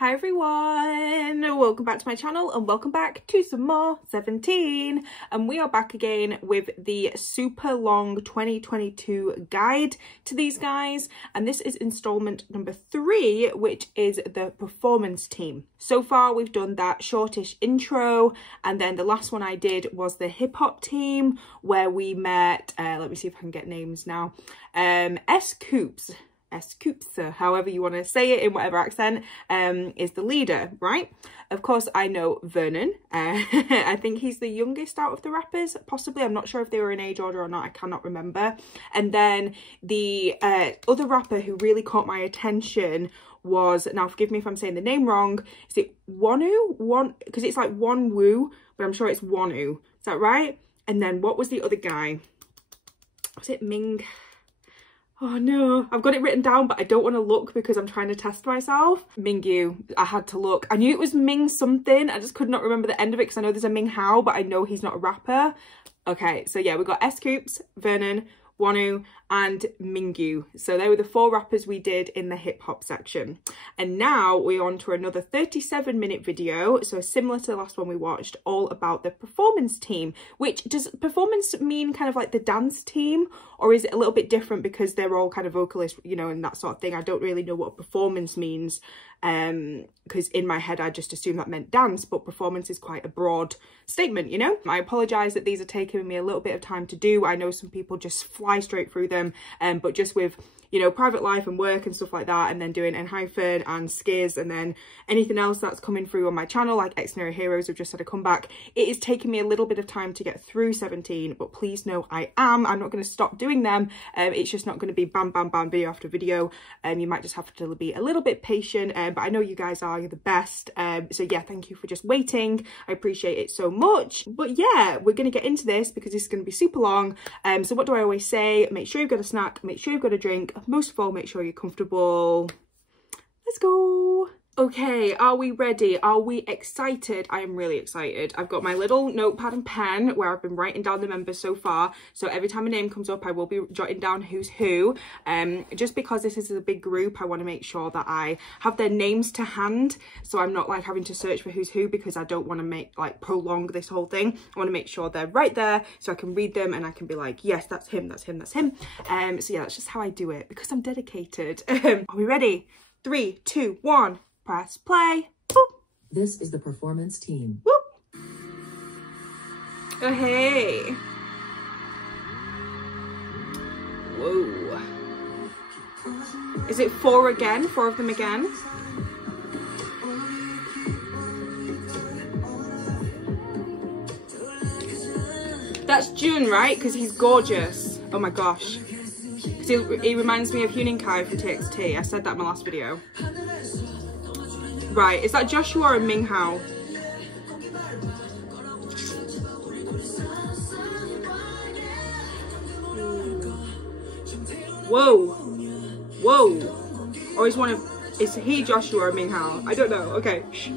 Hi everyone, welcome back to my channel and welcome back to some more 17, and we are back again with the super long 2022 guide to these guys, and this is installment number 3, which is the performance team. So far we've done that shortish intro, and then the last one I did was the hip hop team where we met, let me see if I can get names now, S-Coups, however you want to say it in whatever accent, is the leader, right? Of course, I know Vernon. I think he's the youngest out of the rappers, possibly. I'm not sure if they were in age order or not. I cannot remember. And then the other rapper who really caught my attention was, now forgive me if I'm saying the name wrong, is it Wonwoo? Because it's like Wonwoo, but I'm sure it's Wonwoo. Is that right? And then what was the other guy? Was it Ming? Oh no, I've got it written down, but I don't want to look because I'm trying to test myself. Mingyu, I had to look. I knew it was Ming something. I just could not remember the end of it because I know there's a Ming Hao, but I know he's not a rapper. Okay, so yeah, we got S-Coups, Vernon, Wonwoo, and Mingyu. So they were the 4 rappers we did in the hip hop section. And now we're on to another 37-minute video, so similar to the last one we watched, all about the performance team. Which, does performance mean kind of like the dance team, or is it a little bit different because they're all kind of vocalists, you know, and that sort of thing? I don't really know what performance means, because in my head I just assumed that meant dance, but performance is quite a broad statement, you know? I apologise that these are taking me a little bit of time to do. I know some people just fly straight through them, but just with, you know, private life and work and stuff like that, and then doing Enhypen and Skiz, and then anything else that's coming through on my channel, like Extraordinary Heroes have just had a comeback, it is taking me a little bit of time to get through 17, but please know I'm not going to stop doing them. It's just not going to be bam bam bam video after video. You might just have to be a little bit patient, but I know you guys are, you're the best. So yeah, thank you for just waiting. I appreciate it so much. But yeah, we're going to get into this because this is going to be super long. So what do I always say? Make sure you've got a snack, make sure you've got a drink, most of all make sure you're comfortable. Let's go. Okay, are we ready? Are we excited? I am really excited. I've got my little notepad and pen where I've been writing down the members so far. So every time a name comes up, I will be jotting down who's who. Just because this is a big group, I want to make sure that I have their names to hand. So I'm not like having to search for who's who, because I don't want to prolong this whole thing. I want to make sure they're right there so I can read them and I can be like, yes, that's him, that's him, that's him. So yeah, that's just how I do it because I'm dedicated. Are we ready? 3, 2, 1. Press play. Boop. This is the performance team. Boop. Oh, hey. Whoa. Is it 4 again? 4 of them again? That's Jun, right? Because he's gorgeous. Oh my gosh. He reminds me of Huening Kai from TXT. I said that in my last video. Right, is that Joshua or Ming Hao? Whoa. Whoa. Or is he Joshua or Ming Hao? I don't know. Okay. Shh.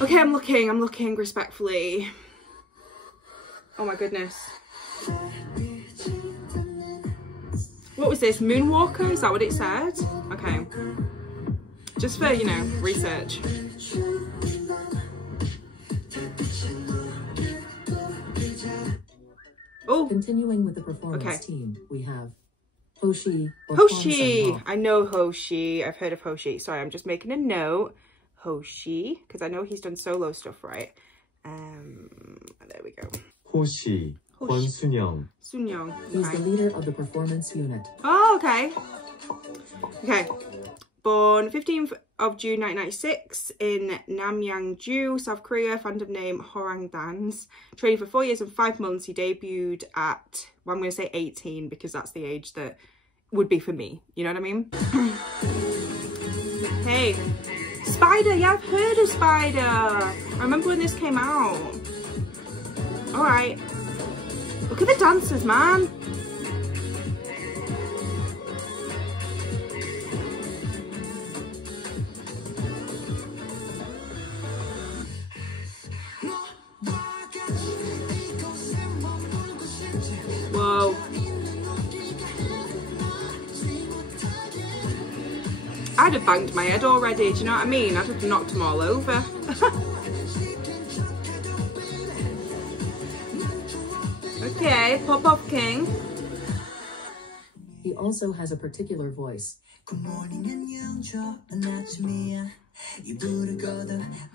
Okay, I'm looking respectfully. Oh my goodness. What was this? Moonwalker? Is that what it said? Okay. Just for, you know, research. Oh. Continuing with the performance team, we have Hoshi. Hoshi! I know Hoshi. I've heard of Hoshi. Sorry, I'm just making a note. Hoshi, because I know he's done solo stuff, right? There we go. Hoshi. Sunyoung. Sunyoung. He's the leader of the performance unit. Oh, okay. Okay. Born 15th of June 1996 in Namyangju, South Korea. Fandom name Horang Dans. Training for 4 years and 5 months. He debuted at, well, I'm going to say 18 because that's the age that would be for me. You know what I mean? Hey. Spider. Yeah, I've heard of Spider. I remember when this came out. All right. Look at the dancers, man. Whoa. I'd have banged my head already, do you know what I mean? I'd have knocked them all over. Okay, Pop-Off King. He also has a particular voice.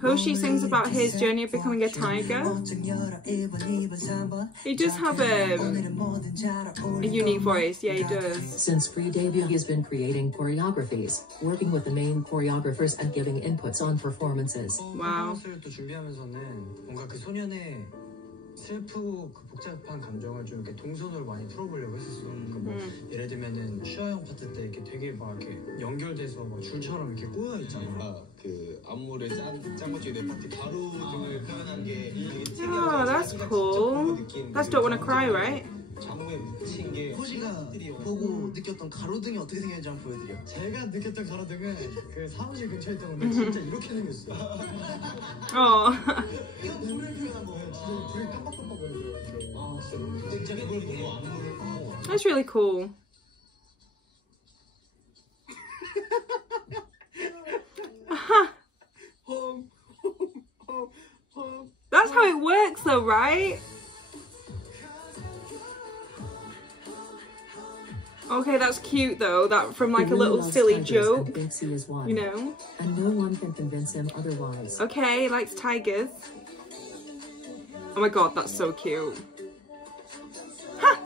Hoshi sings about his journey of becoming a tiger. He does have a unique voice, yeah he does. Since pre-debut he has been creating choreographies, working with the main choreographers and giving inputs on performances. Wow. 슬프고 그 복잡한 감정을 좀 이렇게 동선으로 많이 풀어보려고 했었어. 그러니까 뭐 예를 들면은 슈아형 파트 때 이렇게 되게 막 이렇게 연결돼서 막 줄처럼 이렇게 꼬여 있잖아. 그 안무를 짠 것 중에 내 파트 가로등을 표현한 게 되게 Oh, that's cool. That's Don't Wanna Cry, right? 장부에 묻힌 게 호시가 보고 느꼈던 가로등이 어떻게 생겼는지 한번 보여드려. 제가 느꼈던 가로등은 그 사무실 근처에 있던 건데 진짜 이렇게 생겼어. Oh. 이거 눈을 표현한 거예요. 진짜 불이 깜빡깜빡거려요. 아 진짜 그걸 보고 안무를 That's really cool. That's how it works though, right? Okay, that's cute though, that from like a little silly joke, you know? And no one can convince him otherwise. Okay, he likes tigers. Oh my god, that's so cute. Ha!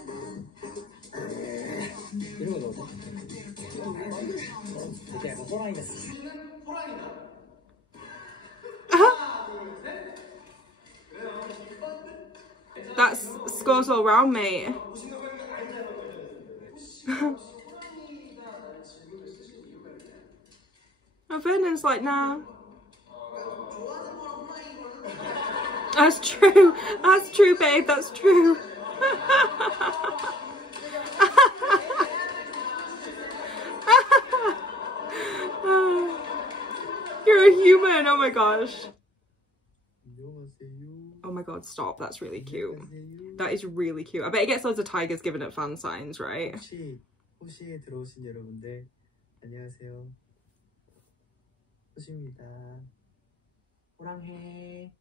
That's scores all round, mate. Oh, Vernon's like, nah. That's true. That's true, babe. That's true. You're a human. Oh my gosh. Oh my god, stop. That's really cute. That is really cute. I bet he gets loads of tigers giving it fan signs, right? 호시에 들어오신 여러분들 안녕하세요. 호시입니다. 호랑해.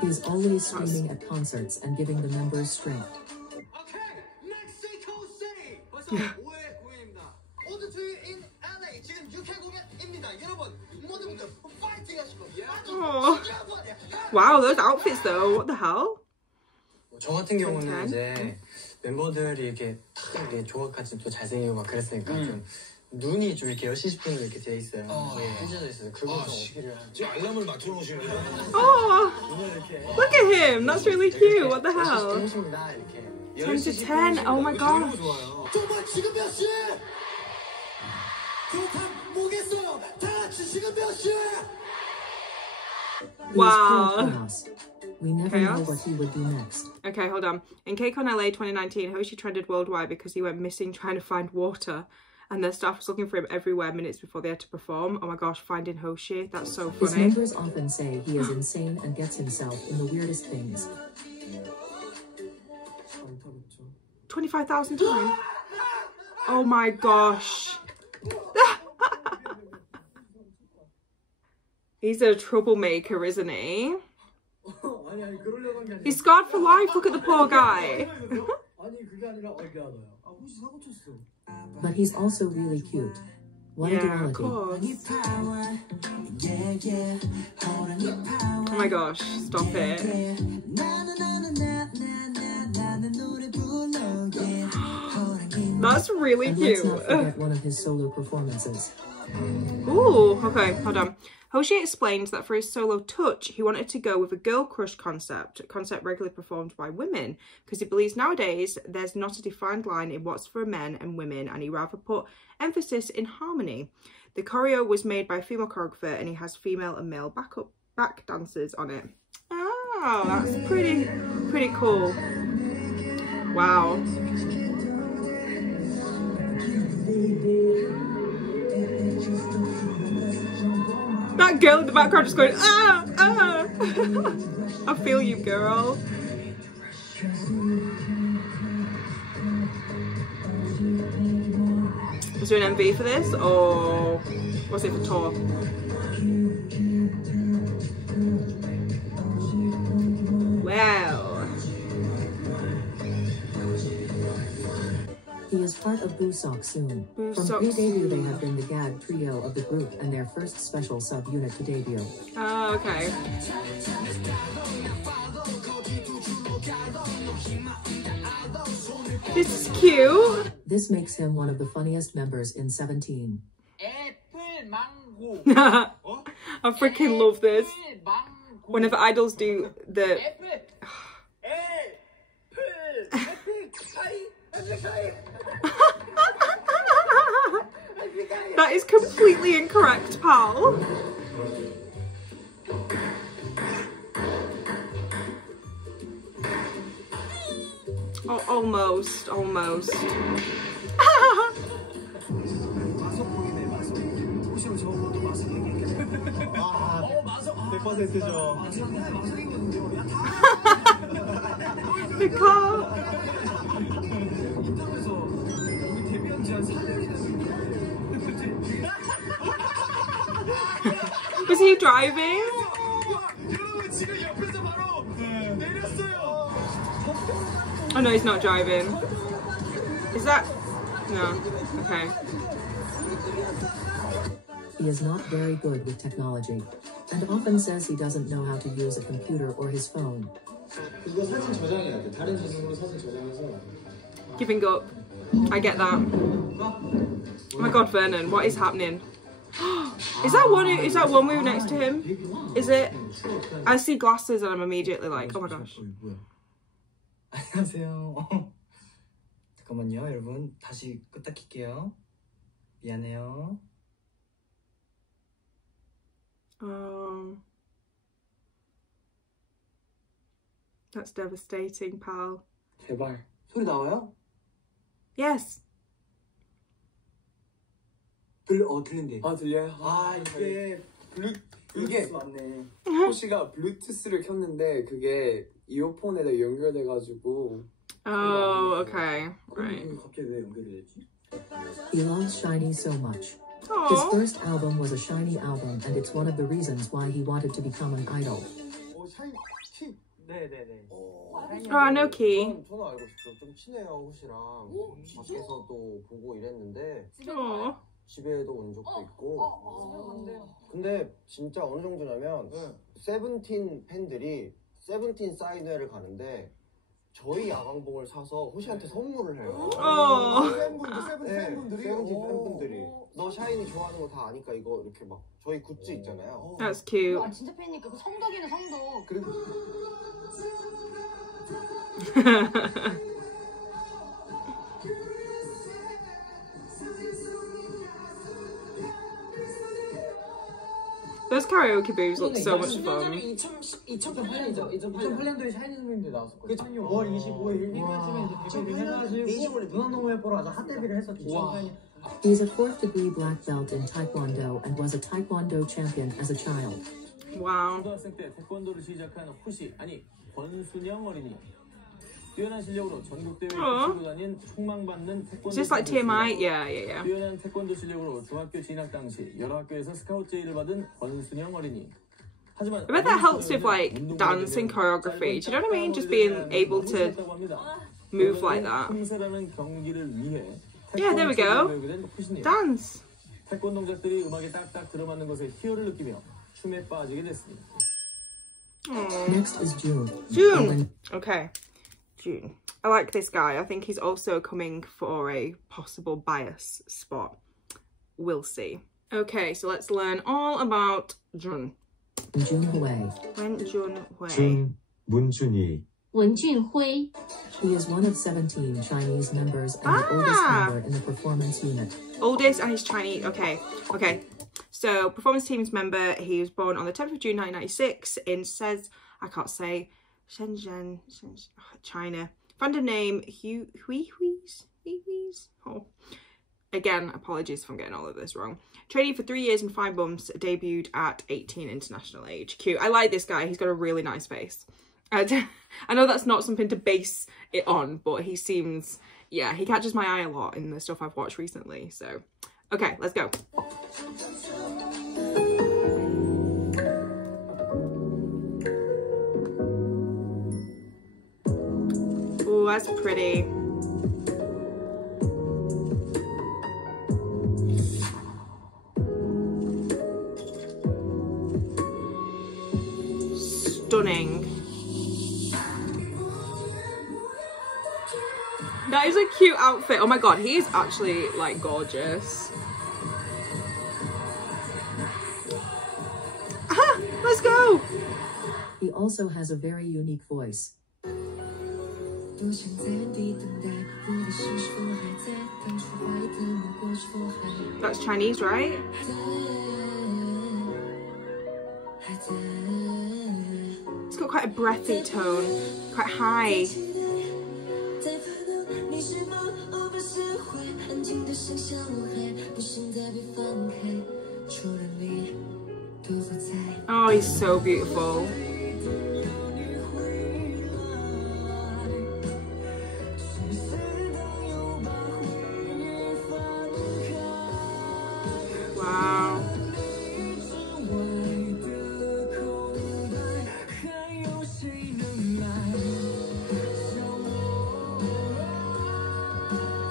He is always screaming at concerts and giving the members strength. Okay, Mexico City. 벌써 5회 공연입니다. All the two in LA. 지금 6회 공연입니다. 여러분 모두 파이팅 하시고. Oh. Wow, those outfits though. What the hell? 저 같은 경우는 이제 멤버들이 이렇게 탁 이렇게 조각같이 또 잘생기고 막 그랬으니까 좀 눈이 좀 이렇게 10시 10분으로 이렇게 돼 있어요. 펼쳐져 있어요. 그걸 좀 어필을 하는. 지금 알람을 맞춰 놓으시는 거예요. Oh, look at him. That's really cute. What the hell? 10 to 10. Oh my gosh. 정말 지금 몇 시? 조각 모겠어요. 다 같이 지금 몇 시? Wow. We never know what he would do next. Okay, hold on. In KCON LA 2019, Hoshi trended worldwide because he went missing trying to find water. And their staff was looking for him everywhere minutes before they had to perform. Oh my gosh, finding Hoshi. That's so funny. His members often say he is insane and gets himself in the weirdest things. 25,000 times. Oh my gosh. He's a troublemaker, isn't he? He's scarred for life. Look at the poor guy. But he's also really cute. What a Yeah, of duality. course. Oh my gosh, stop it. That's really And cute. let's not forget one of his solo performances. Ooh, okay, hold on. Hoshi explains that for his solo Touch, he wanted to go with a girl crush concept, a concept regularly performed by women, because he believes nowadays there's not a defined line in what's for men and women, and he rather put emphasis in harmony. The choreo was made by a female choreographer, and he has female and male back dancers on it. Oh, that's pretty cool. Wow. That girl in the background just going, ah, ah. I feel you, girl. Is there an MV for this, or was it for tour? Wow. He is part of Busok soon. From Busok pre-debut, they Soon. have been the gag trio of the group and their first special sub-unit to debut. Oh, okay. This is cute. This makes him one of the funniest members in 17. I freaking love this. Whenever idols do the... That is completely incorrect, pal. Oh, almost. 혹시나 저것도 마스크 아, 100%죠. The car. 인터넷에서 우리 데뷔한 지 한 4년이 됐는데 Was he driving? 여러분 지금 옆에서 바로 내렸어요. Oh no, he's not driving. Is that... No. Okay. He is not very good with technology, and often says he doesn't know how to use a computer or his phone. 이거 사진 저장해야 돼. 다른 저장으로 사진 저장해서. Giving up. I get that. Oh my god, Vernon, what is happening? Is that one move next to him? Is it? I see glasses and I'm immediately like, oh my gosh. 안녕하세요. 잠깐만요, 여러분. 다시 끄딱 킬게요. 미안해요. That's devastating, pal. 제발. 소리 나와요? Yes. 들린대. 아 들려요? 아, 이게 이게 맞네. 호시가 블루투스를 켰는데 그게 이어폰에다 연결돼가지고 Oh, okay. Right. 갑자기 왜 연결이 되지? He loves SHINee so much. His Oh. first album was a SHINee album, and it's one of the reasons why he wanted to become an idol. 샤이 키. 네네네. Oh, no key. 저는 알고 싶죠. 좀 친해요, 호시랑. 밖에서도 보고 이랬는데 Oh. 집에도 온 적도 있고. 근데 진짜 어느 정도냐면 세븐틴 팬들이 세븐틴 사인회를 가는데 저희 야광봉을 사서 호시한테 선물을 해요. 세븐틴 팬분들이 너 샤이니 좋아하는 거 다 아니까 이거 이렇게 막 저희 굿즈 있잖아요. That's cute. 아 진짜 팬이니까 그 성덕이네 성덕. 그리고 Those karaoke booths look so much fun. 2008년도에 샤이니 선배님들 나왔었거든요. 5월 25일 일요일쯤에 이제 데뷔해가지고 문화농구회 보러 와서 핫 데뷔를 했었죠. He is a 4th degree black belt in Taekwondo and was a Taekwondo champion as a child. Wow. 초등학생 때 태권도를 시작한 호시 아니 권순영 어린이 뛰어난 실력으로 전국 대회에 치고 다닌 촉망받는 태권도 Is this like TMI? Yeah. 뛰어난 태권도 실력으로 중학교 진학 당시 여러 학교에서 스카우트 제의를 받은 권순영 어린이. 하지만 I bet that helps with like dancing choreography. Do you know what I mean? Just being able to move like that. 틈새라는 경기를 위해 Yeah, there we go. Dance. 태권 동작들이 음악에 딱딱 들어맞는 것에 희열을 느끼며 춤에 빠지게 됐습니다. Next is June. June. Okay. June. I like this guy. I think he's also coming for a possible bias spot. We'll see. Okay, so let's learn all about Jun. Jun Hui. Wen Jun Hui. 준, 문준이. 원俊辉 He is one of 17 Chinese members and the oldest member in the performance unit. Oldest and he's Chinese. Okay. So, performance team's member. He was born on the 10th of June 1996 in Shenzhen, China. Fandom name Huihuis. Oh. Again, apologies if I'm getting all of this wrong. Training for 3 years and 5 months. Debuted at 18 international age. Cute. I like this guy. He's got a really nice face. I know that's not something to base it on, but he seems, yeah, he catches my eye a lot in the stuff I've watched recently. So, okay, let's go. Oh, that's pretty. Stunning. That is a cute outfit. Oh my god, he is actually like gorgeous. Aha, let's go. He also has a very unique voice. That's Chinese, right? It's got quite a breathy tone, quite high. Oh, he's so beautiful. Wow.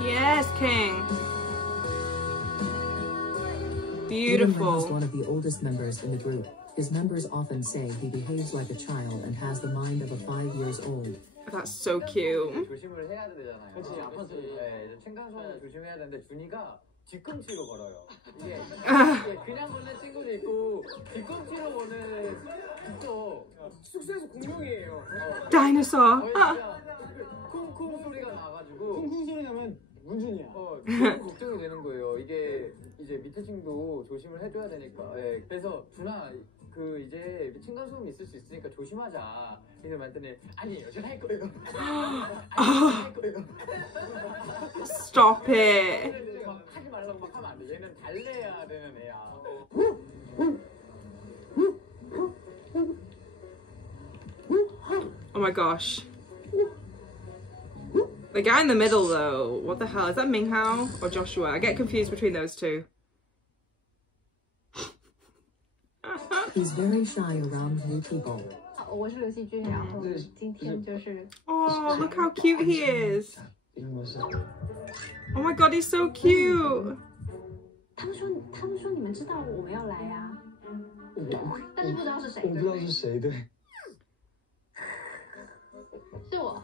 Yes, King. Even when he's Beautiful. one of the oldest members in the group, his members often say he behaves like a child and has the mind of a 5 years old. That's so cute. 조심을 해야 되잖아요. 그렇지, 아파서 층간소음을 조심해야 되는데 준이가 뒤꿈치로 걸어요. 이게 그냥 걷는 친구도 있고 뒤꿈치로 거는 있어. 숙소에서 공룡이에요. Dinosaur. 쿵쿵 소리가 나가지고 쿵쿵 소리 나면 문준이야. 너무 걱정이 되는 거예요. 이게 이제 밑에 층도 조심을 해줘야 되니까. 예, 그래서 준아 그 이제 층간소음이 있을 수 있으니까 조심하자. 이제 말했더니 아니에요, 제가 할 거예요. 할 거예요. Stop it. 막 하지 말라고 막 하면 안 돼. 얘는 달래야 되는 애야. Oh my gosh. The guy in the middle though, what the hell? Is that Minghao or Joshua? I get confused between those two. He's very shy around new people. 我是刘惜君，然后今天就是 Oh, look how cute he is. Oh my god, he's so cute. 他们说你们知道我们要来呀，但是不知道是谁，我不知道是谁，对。是我。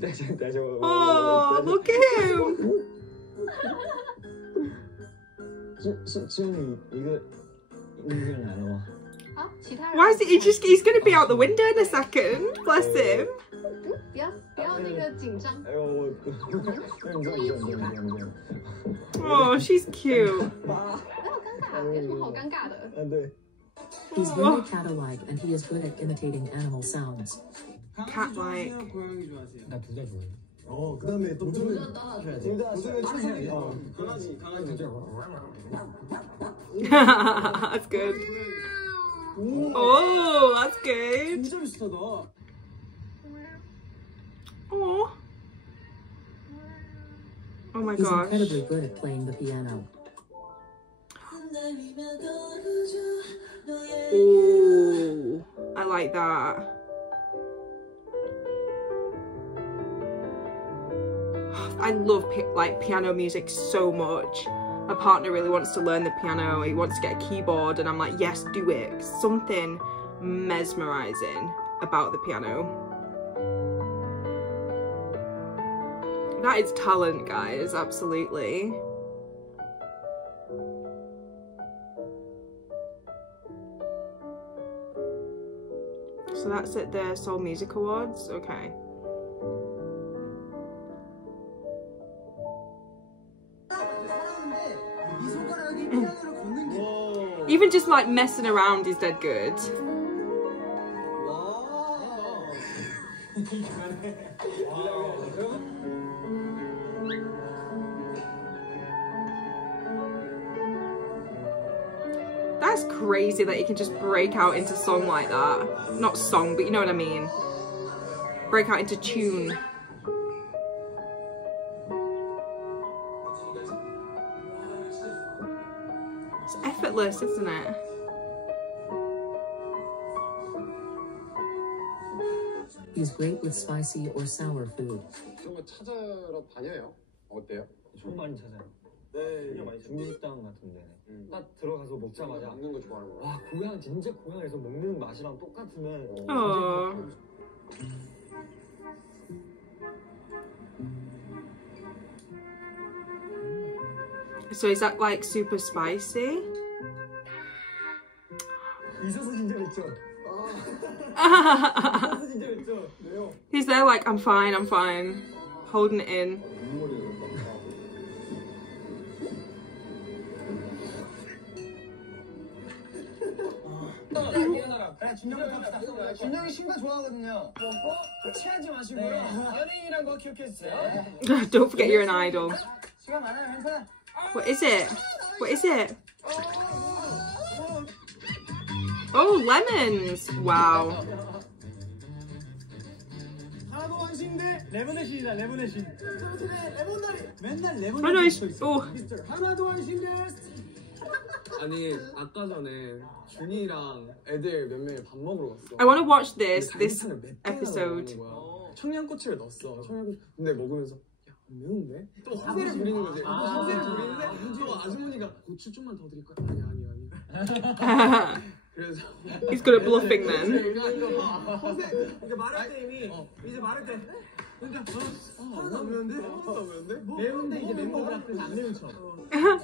等下我。Oh, look at him. 只有你一个人来了吗？ 好，其他人。 Why is he he's gonna be out the window in a second. Bless him. 不要那个紧张。哎呦我，你 Oh, she's cute. 不要尴尬，有什么好尴尬的？对。 He's very cat-like and he is good at imitating animal sounds. Cat-like. 고양이 좋아하세요? 나 둘 다 좋아해. 그다음에 또 둘 다 따라하셔야 돼. 둘 다 최선이. 강아지 That's good. Oh, that's good. 진짜 비슷하다. Oh. Oh my He's gosh. incredibly good at playing the piano. Oh, I like that. I love piano music so much. My partner really wants to learn the piano. He wants to get a keyboard and I'm like, yes, do it. Something mesmerizing about the piano. That is talent, guys, absolutely. So that's at the Seoul Music Awards, okay. Even just like messing around is dead good. That's crazy that you can just break out into song like that. Not song, but you know what I mean. Break out into tune. It's effortless, isn't it? He's great with spicy or sour food. 그런 거 찾아러 다녀요. 어때요? 좀 많이 찾아요. 네, 중식당 같은데 딱 들어가서 먹자마자 먹는 거 좋아하는 거. 와 고향 진짜 고향에서 먹는 맛이랑 똑같으면 Oh. So is that like super spicy? 있어서 진짜 맵죠. 진짜 맵죠. 왜요? He's there like, I'm fine, holding it in. 그래 준영이 갑시다. 준영이 신발 좋아하거든요. 취하지 마시고요. 연예인이란 거 기억해주세요. Don't forget you're an idol. 시간 많아요, 괜찮아. What is it? What is it? Oh, lemons! Wow. 하나도 완신데 레몬의 신이다. 레몬의 신. 레몬다리. 맨날 Oh 레몬의 no, 신. oh. 하나도 완신데. 아니 아까 전에 준이랑 애들 몇 명이 밥 먹으러 갔어. I want to watch this 근데 this 갈비탕을 몇 개나 episode. 넣는 거야. 청양고추를 넣었어. 청양고추. 근데 먹으면서 야 안 매운데? 또 허세를 부리는 거지. 허세를 부리는데 또 아주머니가 고추 좀만 더 드릴까? 아니. 그래서 He's good at bluffing then. 허세. 이제 말할 때 이미 이제 말할 때. 하나도 안 매운데? 하나도 안 매운데? 매운데 이제 멤버들 앞에서 안 매운 척.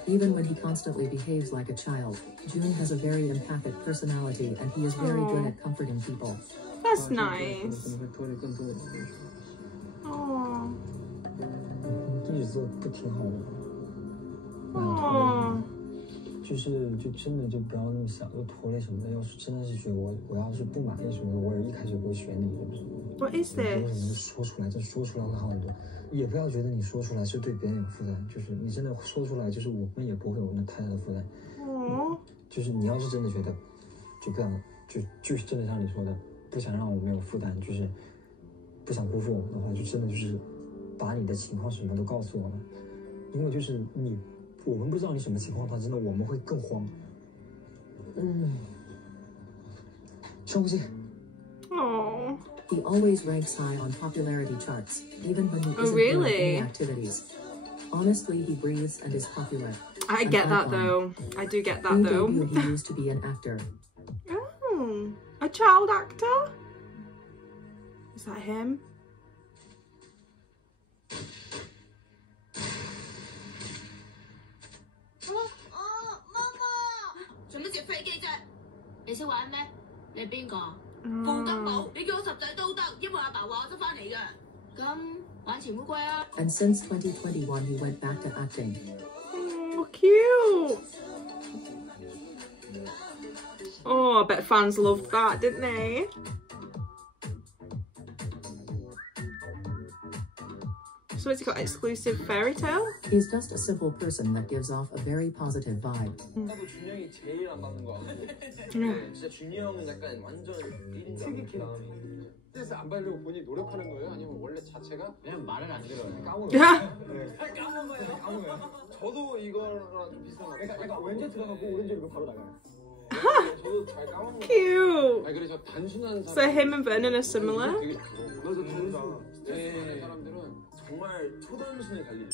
Even when he constantly behaves like a child, June has a very empathic personality and he is very good at comforting people. That's nice. Oh. 一直做不挺好的吗？ Oh. 就真的就不要那么想，就拖累什么的。要是真的是觉得我要是不满意什么的，我也一开始不会选你，对不对？ What is 有 this? 什么说出来，就说出来会好很多。也不要觉得你说出来是对别人有负担，就是你真的说出来，就是我们也不会有那太大的负担。 Oh. 就是你要是真的觉得，就不想就是真的像你说的，不想让我们有负担，就是不想辜负我们的话，就真的就是把你的情况什么都告诉我们，因为就是我们不知道你什么情况的话，真的我们会更慌。深呼吸。 Oh. He always ranks high on popularity charts, even when he Oh, isn't really? doing any activities. Honestly, he breathes and is popular. I An get that icon. though. I do get that In though. debut, he used to be an actor. Oh, a child actor? Is that him? And since 2021, he went back to acting. Oh, cute. Oh, I bet fans loved that, didn't they? So has he got exclusive fairy tale? He's just a simple person that gives off a very positive vibe. 나도 준영이 제일 안 받는 거 같아. 진짜 준이 형은 약간 완전 1인가. 스트레스 안 받으려고 본인이 노력하는 거예요? 아니면 원래 자체가? 그냥 말을 안 들어요. 까먹어요. 저도 이거랑 좀 비슷한 것 같아요. 약간 왼쪽 들어가고 오른쪽으로 바로 나가요. 저도 잘 까먹는 거. Cute. 아니 그래서 단순한 So him and Vernon are similar? 그래서 단순 스트레스 사람들은 정말 초단순에 달리는.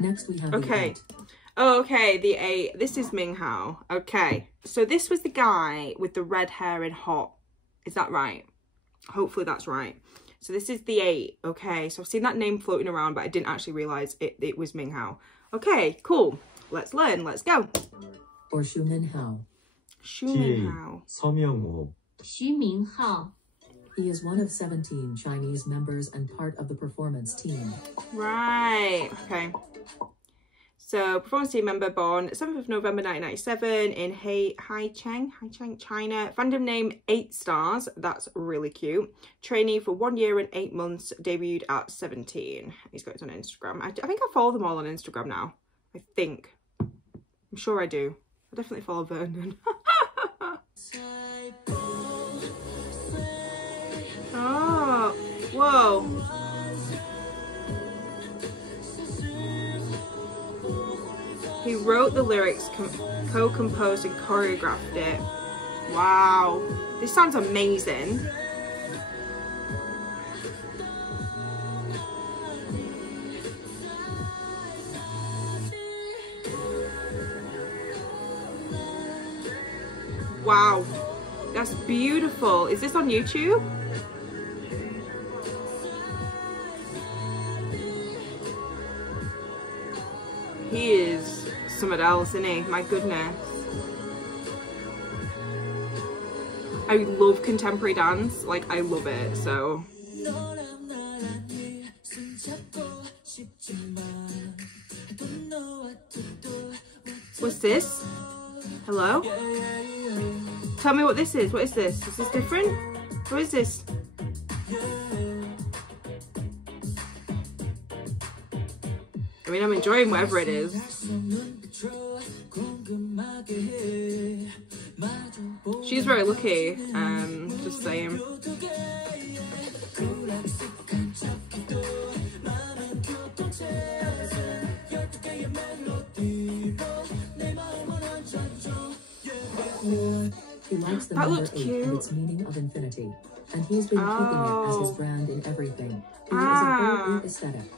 Next, we have the Okay. eight. Oh, okay, the 8. This is Ming Hao. Okay. So this was the guy with the red hair in Hot. Is that right? Hopefully that's right. So this is the 8. Okay, so I've seen that name floating around, but I didn't actually realise it was Ming Hao. Okay, cool. Let's learn. Let's go. Or Xu Min Hao. Xu Min Hao. 서명호. Xu Minhao. He is one of 17 Chinese members and part of the performance team. Right. Okay. So, performance team member, born 7th of November 1997 in Haicheng, China. Fandom name 8 stars. That's really cute. Trainee for 1 year and 8 months. Debuted at 17. He's got it on Instagram. I think I follow them all on Instagram now. I think. I'm sure I do. I definitely follow Vernon. Oh, whoa. He wrote the lyrics, co-composed and choreographed it. Wow, this sounds amazing. Wow, that's beautiful. Is this on YouTube? He is something else, isn't he? My goodness. I love contemporary dance, like I love it, so. What's this? Hello? Tell me what this is. What is this? Is this different? What is this? I mean, I'm enjoying whatever it is. She's very lucky, just saying. He likes the That number looked 8 cute. and its meaning of infinity, and he's been keeping it as his brand in everything. He is a whole aesthetic.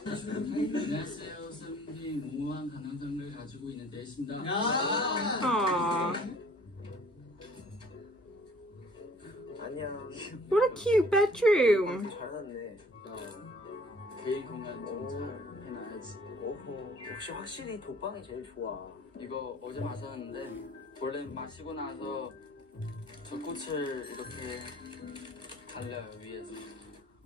Aww. 안녕. What a cute bedroom. 잘났네. 개인 공간 좀 잘 해놔야지. 오호. 역시 확실히 독방이 제일 좋아. 이거 어제 마셨는데 원래 마시고 나서 저 꽃을 이렇게 달려요 위에서.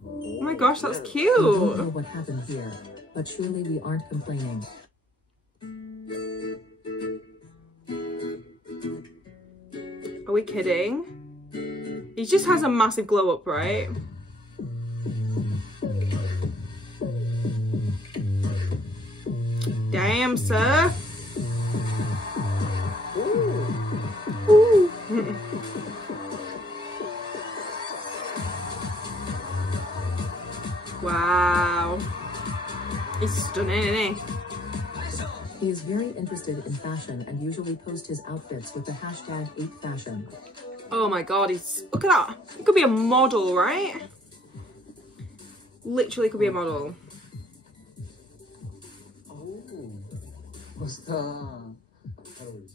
Oh my gosh, that's We don't know cute. what happened here, but surely we aren't complaining. Are we kidding? He just has a massive glow up, right? Damn, sir. Ooh. Wow. He's stunning, isn't he? He is very interested in fashion and usually posts his outfits with the hashtag 8fashion. Oh my god, he's... Look at that. He could be a model, right? Literally could be a model. 멋있다.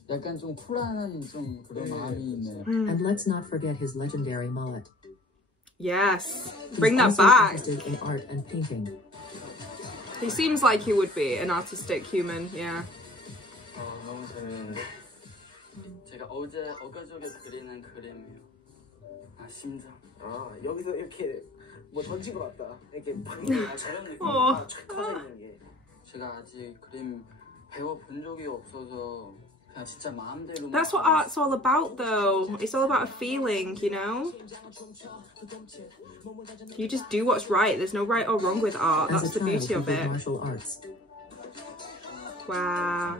약간 좀 쿨한 좀 그런 마음이 있네요. And let's not forget his legendary mullet. Yes. He's Bring that also back. interested in art and painting. He seems like he would be an artistic human, yeah. 너무 재밌는데. 제가 엊그저께 그리는 그림이에요. 아 심장. 아 여기서 이렇게 뭐 던진 것 같다. 이렇게 팍 저런 느낌. 어. 촥 터져 있는 게. 제가 아직 그림 배워본 적이 없어서 그냥 진짜 마음대로. That's what art's all about, though. It's all about a feeling, you know? You just do what's right. There's no right or wrong with art. As That's a the child, beauty he of did it. martial arts. Wow.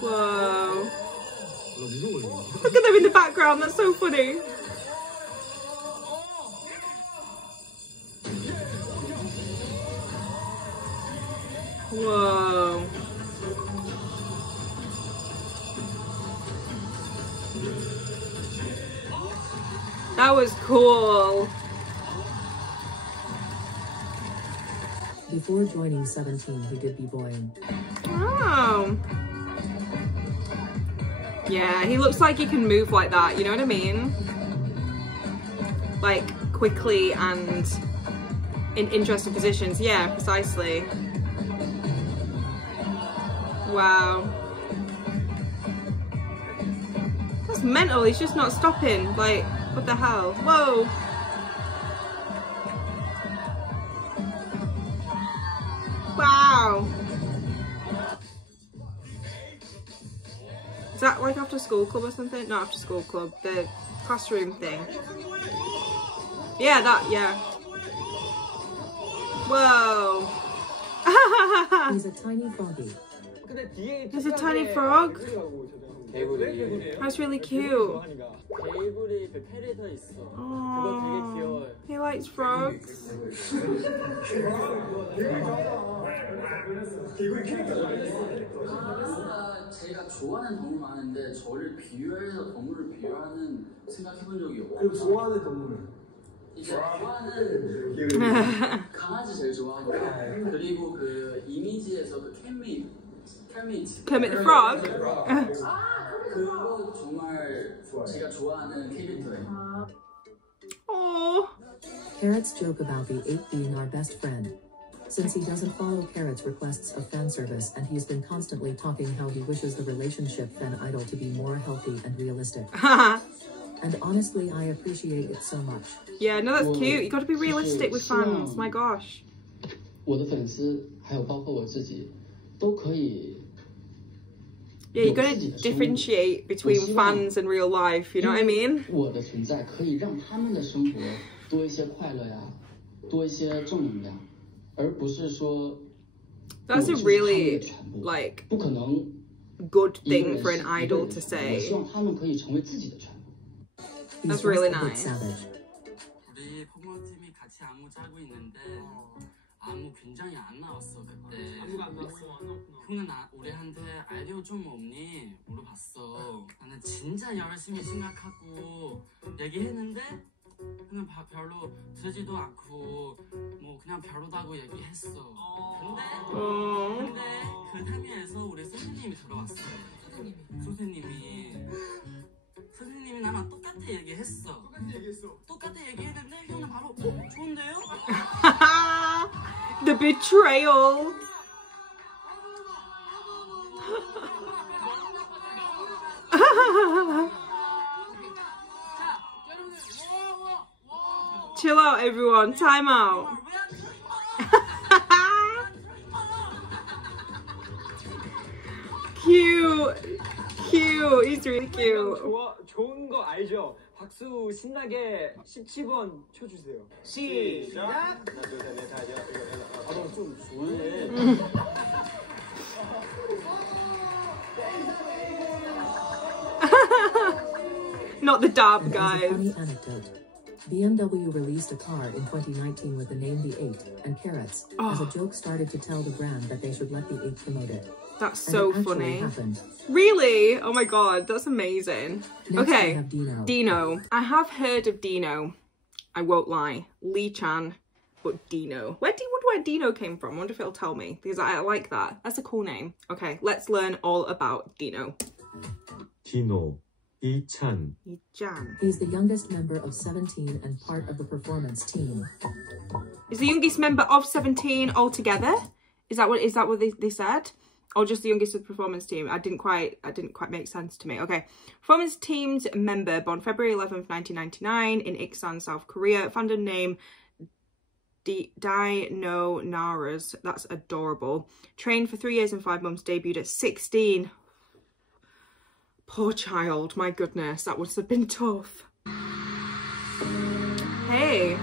Whoa. Look at them in the background. That's so funny. Whoa. That was cool. Before joining 17, he did b-boying. Oh. Yeah, he looks like he can move like that, you know what I mean? Like, quickly and in interesting positions. Yeah, precisely. Wow. That's mental, he's just not stopping. Like, what the hell? Whoa. Wow. Is that like after school club or something? Not after school club, the classroom thing. Yeah, that, yeah. Whoa. He's a tiny froggy. There's a tiny frog. That's really cute. 개구리 그 캐릭터 있어. 그거 Oh, 되게 귀여워요. he likes frogs. 제가 좋아하는 동물 많은데 저를 비유해서 동물을 비유하는 생각해본 적이 없고. 그럼 좋아하는 동물은? 이제 좋아하는 강아지 제일 좋아하고요. 그리고 그 이미지에서 그 Kermit the Frog. 그거 정말 제가 좋아하는 캐릭터예요. Oh. Carrots joke about the ape being our best friend. Since he doesn't follow Carrot's requests of fan service and he's been constantly talking how he wishes the relationship fan idol to be more healthy and realistic. And honestly, I appreciate it so much. Yeah, no, that's cute. You got to be realistic with fans. My gosh. 我的粉丝还有包括我自己都可以。 Yeah, you got to differentiate between fans and real life. You know what I mean? 我的存在可以让他们的生活多一些快乐呀，多一些正能量，而不是说。That's a really like 不可能 good thing for an idol to say. 希望他们可以成为自己的全部。 That's really nice. 우리 포모팀이 같이 안무 짜고 있는데 안무 굉장히 안 나왔어 그때. 안무가 안 나왔어. 형은 우리한테 아이디어 좀 없니? 물어봤어. 나는 진짜 열심히 생각하고 얘기했는데 형은 별로 되지도 않고 뭐 그냥 별로다고 얘기했어. 근데 그 타임에서 우리 선생님이 들어왔어. 선생님이 나랑 똑같이 얘기했어. 똑같이 얘기했는데 형은 바로 좋은데요? The betrayal. Chill out, everyone. Time out. Cute. Cute. He's really cute. 좋은 거 알죠? 박수 신나게 17번 쳐주세요. 시작! 하나, 둘, 셋, 넷, 다섯, 여섯, 일곱, 여덟. 좀 좋네. Not the dab, guys. A funny anecdote. BMW released a car in 2019 with the name The 8, and Carrots, as a joke, started to tell the brand that they should let The 8 promote it. That's so and it funny. Happened. Really? Oh my god, that's amazing. Next okay, we have Dino. Dino. I have heard of Dino. I won't lie. Lee Chan, but Dino. Where Dino came from? I wonder if it'll tell me, because I like that. That's a cool name. Okay, let's learn all about Dino. Dino. Lee-chan. Lee-chan. He's the youngest member of 17 and part of the performance team. Is the youngest member of 17 altogether? Is that what they said? Or just the youngest of the performance team? I didn't quite make sense to me. Okay. Performance team's member, born February 11th, 1999 in Iksan, South Korea. Fandom name Dino Naras. That's adorable. Trained for 3 years and 5 months. Debuted at 16. Poor child. My goodness. That must have been tough. Hey.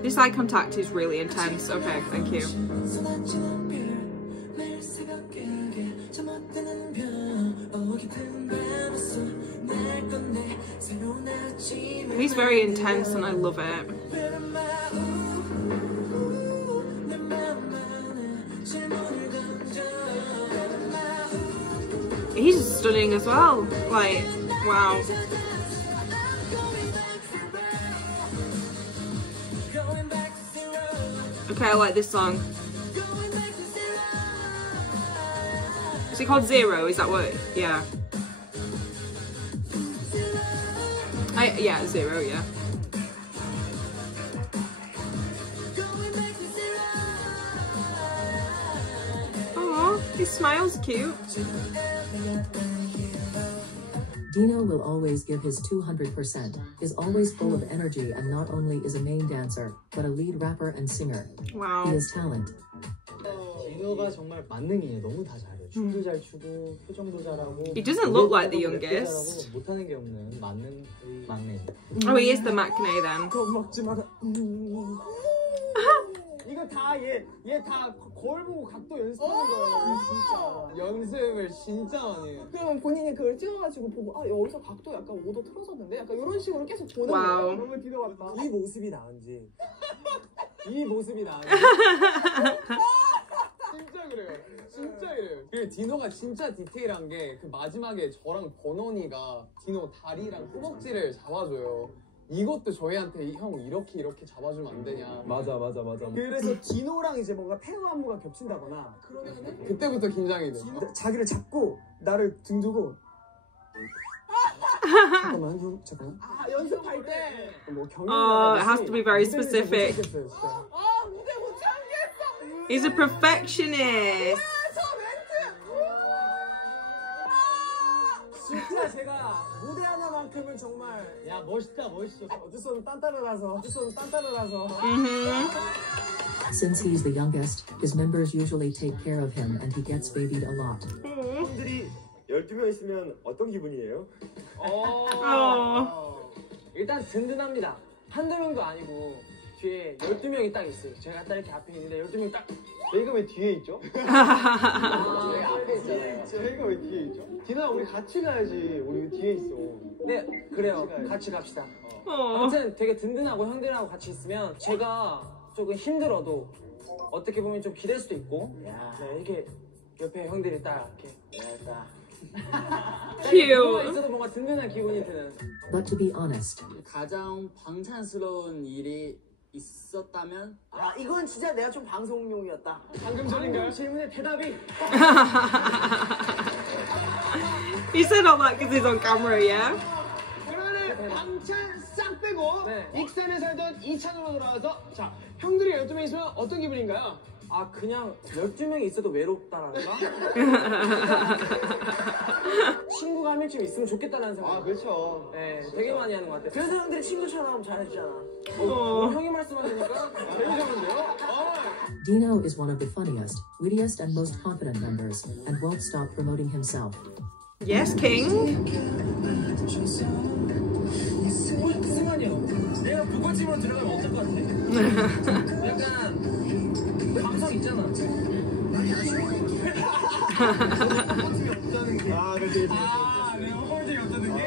This eye contact is really intense. Okay, thank you. He's very intense and I love it. He's stunning as well. Like, wow. Okay, I like this song. Is it called Zero? Is that what? Yeah. Yeah, Zero, yeah. Oh, his smile's cute. Dino will always give his 200%, is always full of energy, and not only is a main dancer, but a lead rapper and singer. Wow. He is talent. 디노가 정말 만능이에요. 너무 다 잘해. 춤도 잘 추고 표정도 잘하고. He doesn't look like the youngest. 못하는 게 없는 만능 막내. Oh, he is the maknae then. 그거 먹지 마라. 이거 다 얘 다 거울 보고 각도 연습하는 거예요. 진짜 연습을 진짜 많이 해요. 그러면 본인이 그걸 찍어가지고 보고 아 여기서 각도 약간 5도 틀어졌는데 약간 이런 식으로 계속 보는 와우. 거예요. 너무 디노 같다. 이 모습이 나은지 이 모습이 나은지 진짜 그래요. 진짜 이래요. 그리고 디노가 진짜 디테일한 게 그 마지막에 저랑 버논이가 디노 다리랑 허벅지를 잡아줘요. 이것도 저희한테 형 이렇게 잡아주면 안 되냐. 맞아. 그래서 디노랑 이제 뭔가 태호 안무가 겹친다거나 그러면은 그때부터 긴장이 돼. 자기를 잡고 나를 등 두고 잠깐만. 아 연습할 때 뭐 경연 Oh, it has to be very specific. 아 무대 못 참겠어. He's a perfectionist. 진짜 제가 무대 하나만큼은 정말 야 멋있어. 어쩔 수 없는 딴따르라서. Since he's the youngest, his members usually take care of him and he gets babied a lot. 형들이 12명 있으면 어떤 기분이에요? 일단 든든합니다. 한두 명도 아니고 뒤에 12명이 딱 있어요. 제가 딱 이렇게 앞에 있는데 12명이 딱. 저희가 왜 뒤에 있죠? 저희 앞에 있잖아요. 저희가 왜 뒤에 있죠? 디노야 우리 같이 가야지. 우리 왜 뒤에 있어? 네, 그래요. 같이 갑시다. 아무튼 되게 든든하고 형들하고 같이 있으면 제가 조금 힘들어도 어떻게 보면 좀 기댈 수도 있고 네, 이렇게 옆에 형들이 딱 이렇게 누가 있어도 뭔가 든든한 기분이 드는. But to be honest, 가장 방탄스러운 일이 있었다면? 아 이건 진짜 내가 좀 방송용이었다. 방금 전인가요? 질문의 대답이. He said all that because he's on camera, yeah? 그러면은 방찬 싹 빼고 익산에 살던 이찬으로 돌아와서 자 형들이 12명 있으면 어떤 기분인가요? 아 그냥 12명이 있어도 외롭다라는가? 친구가 한 명쯤 있으면 좋겠다라는 생각. 아 그렇죠. 네, 되게 많이 하는 것 같아요. 그래서 형들이 친구처럼 잘해주잖아. 형이 말씀하시니까 되게 좋은데요? Dino is one of the funniest, wittiest, and most confident members, and won't stop promoting himself. Yes, King. 잠깐만요. 내가 북어집으로 들어가면 어떨 것 같아? 약간 감성 있잖아. 내가 허물증이 없다는 게?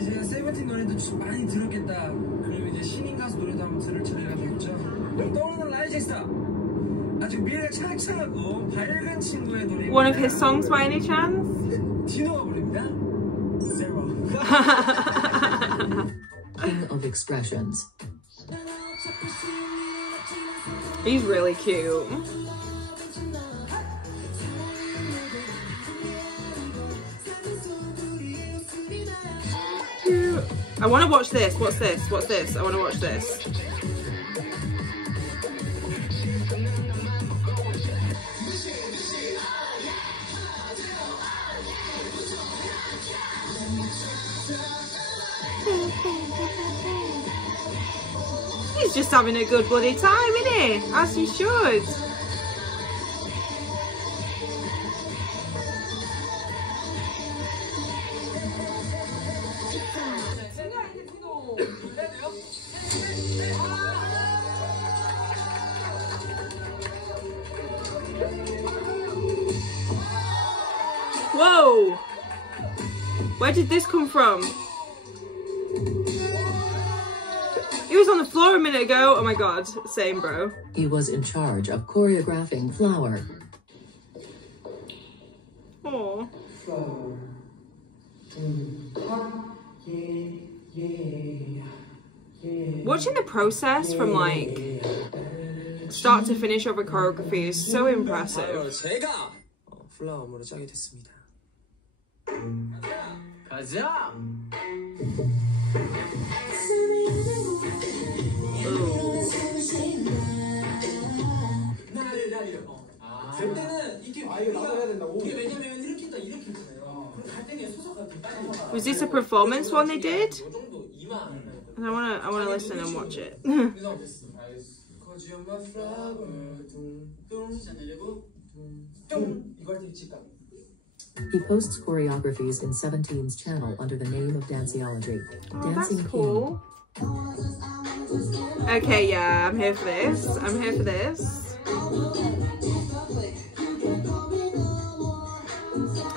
이제 세븐틴 노래도 많이 들었겠다. 그러면 이제 신인 가수 노래도 한번 들을 차례가 되겠죠. 떠오르는 라이징스타. 아주 미래가 창창하고 밝은 친구의 노래. One of his songs by any chance? 디노가 부릅니다. Zero. King of expressions. He's really cute. I want to watch this. What's this? I want to watch this. He's just having a good bloody time, isn't he? As he should. Whoa! Where did this come from? He was on the floor a minute ago. Oh my god, same bro. He was in charge of choreographing Flower. Aww. Watching the process from like start to finish of a choreography is so impressive. 제가 플라워 안무를 짜게 됐습니다. 가자! 나를 날려. 갈 때는 이게 이게 왜냐면 이렇게 있다 이렇게 있잖아요. 그럼 갈 때는 소속가 좀 빨리. Was this a performance one they did? I wanna listen and watch it. He posts choreographies in 17's channel under the name of Danceology. Oh, Dancing that's cool. Okay, yeah, I'm here for this. I'm here for this.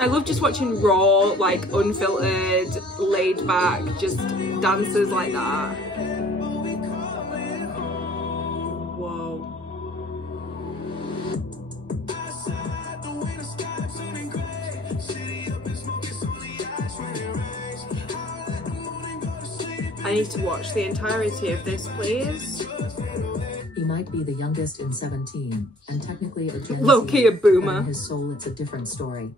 I love just watching raw, like unfiltered, laid back, just dancers like that. Whoa. I need to watch the entirety of this, please. He might be the youngest in 17, and technically a Gen Low-key Z, a boomer. but in his soul it's a different story.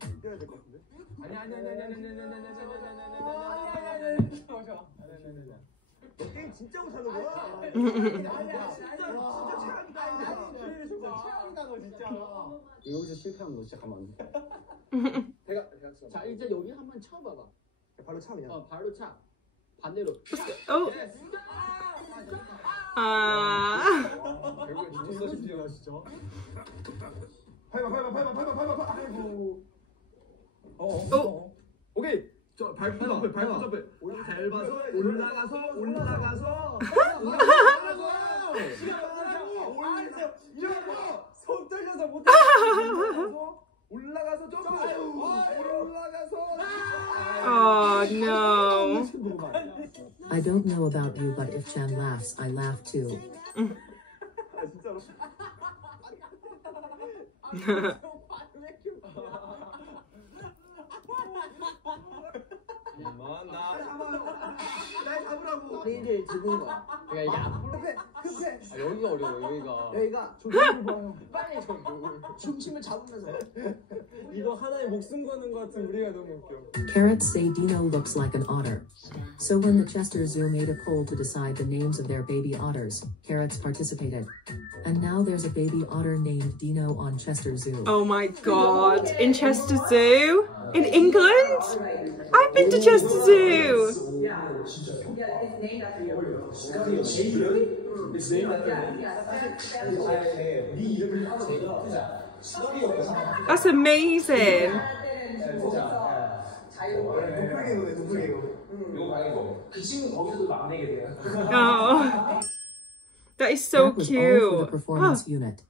여기서 실패하면 너 진짜 가만 안 돼. 자, 이제 여기 한번 쳐봐봐. 발로 차 그냥. 발로 차. 반대로. Oh. 결국에 진짜 심지어 진짜. 팔봐. 아이고. 오케이. 저 밟고 점프. 밟아서 올라가서. 이러고 손 떨려서 못 올라가서 점프. Oh no. I don't know about you, but if Chan laughs, I laugh too. 날 잡으라고. 이게 죽은 거야. 그러니까 이게 앞으로 급해. 아, 여기가 어려워. 여기가 조심을 봐요. 빨리 중심을 잡으면서. 이거 하나에 목숨 거는 것 같은 우리가 너무 웃겨. Carrots say Dino looks like an otter. So when the Chester Zoo made a poll to decide the names of their baby otters, Carrots participated. And now there's a baby otter named Dino on Chester Zoo. Oh my god. In Chester Zoo? In England? I've been to Chester Zoo. Yeah, it's named after you. It's named after That's amazing. Oh, that is so That was all for the cute. performance unit.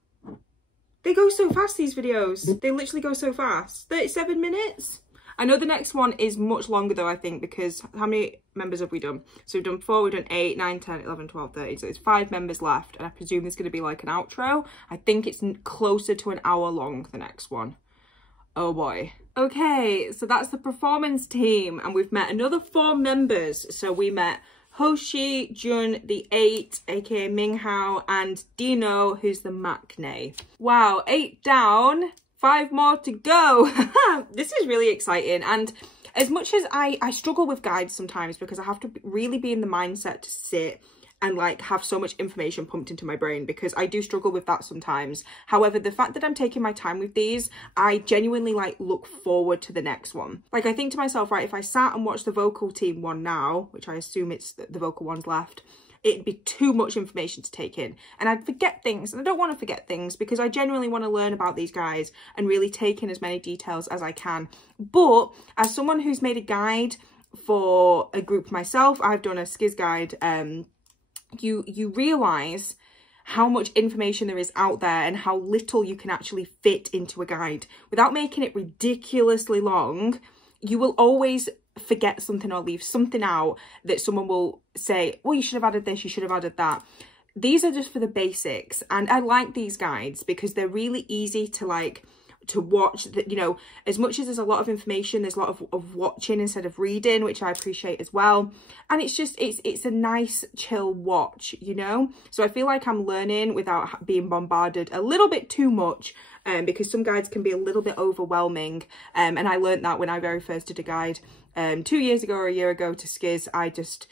They go so fast, these videos. They literally go so fast. 37 minutes? I know the next one is much longer though, I think, because how many members have we done? So we've done 4, we've done 8, 9, 10, 11, 12, 13. So it's 5 members left, and I presume there's going to be like an outro. I think it's closer to an hour long, the next one. Oh boy. Okay, so that's the performance team, and we've met another 4 members. So we met Hoshi, Jun, the 8, aka Minghao, and Dino, who's the maknae. Wow, 8 down, 5 more to go. This is really exciting, and as much as I struggle with guides sometimes because I have to really be in the mindset to sit and like have so much information pumped into my brain, because I do struggle with that sometimes. However, the fact that I'm taking my time with these, I genuinely like look forward to the next one. Like I think to myself, right, if I sat and watched the vocal team one now, which I assume it's the vocal ones left, it'd be too much information to take in and I'd forget things, and I don't want to forget things because I genuinely want to learn about these guys and really take in as many details as I can. But as someone who's made a guide for a group myself, I've done a Skiz guide, you realize how much information there is out there and how little you can actually fit into a guide. Without making it ridiculously long, you will always forget something or leave something out that someone will say, well, you should have added this, you should have added that. These are just for the basics, and I like these guides because they're really easy to like to watch. That, you know, as much as there's a lot of information, there's a lot of watching instead of reading, which I appreciate as well. And it's just it's a nice chill watch, you know. So I feel like I'm learning without being bombarded a little bit too much, because some guides can be a little bit overwhelming, and I learned that when I very first did a guide 2 years ago or a year ago to Skiz. I just,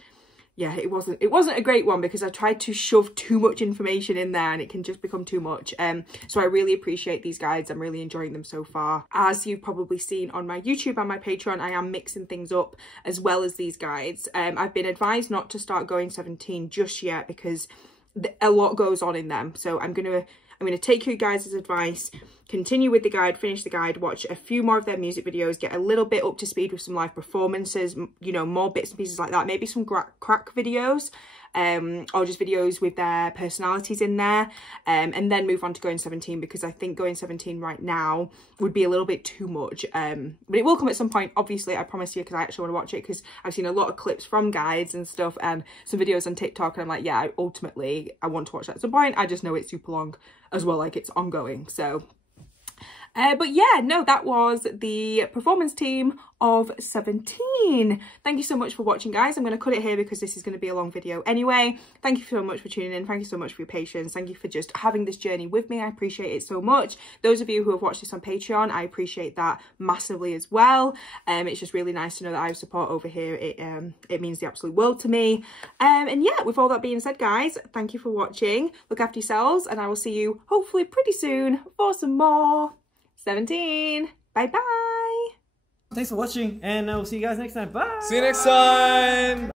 yeah, it wasn't a great one because I tried to shove too much information in there and it can just become too much. So I really appreciate these guides. I'm really enjoying them so far. As you've probably seen on my YouTube and my Patreon, I am mixing things up as well as these guides. I've been advised not to start going 17 just yet because a lot goes on in them. So I'm going to I'm going to take you guys' advice, continue with the guide, finish the guide, watch a few more of their music videos, get a little bit up to speed with some live performances, you know, more bits and pieces like that, maybe some crack videos, or just videos with their personalities in there, and then move on to Going 17, because I think Going 17 right now would be a little bit too much, but it will come at some point, obviously, I promise you, because I actually want to watch it, because I've seen a lot of clips from guides and stuff and some videos on TikTok, and I'm like, yeah, ultimately I want to watch that at some point. I just know it's super long as well, like it's ongoing. So but yeah, no, that was the performance team of 17. Thank you so much for watching, guys. I'm going to cut it here because this is going to be a long video anyway. Thank you so much for tuning in. Thank you so much for your patience. Thank you for just having this journey with me. I appreciate it so much. Those of you who have watched this on Patreon, I appreciate that massively as well. It's just really nice to know that I have support over here. It means the absolute world to me. And yeah, with all that being said, guys, thank you for watching. Look after yourselves, and I will see you hopefully pretty soon for some more 17. Bye bye. Thanks for watching, and I will see you guys next time. Bye. See you next time.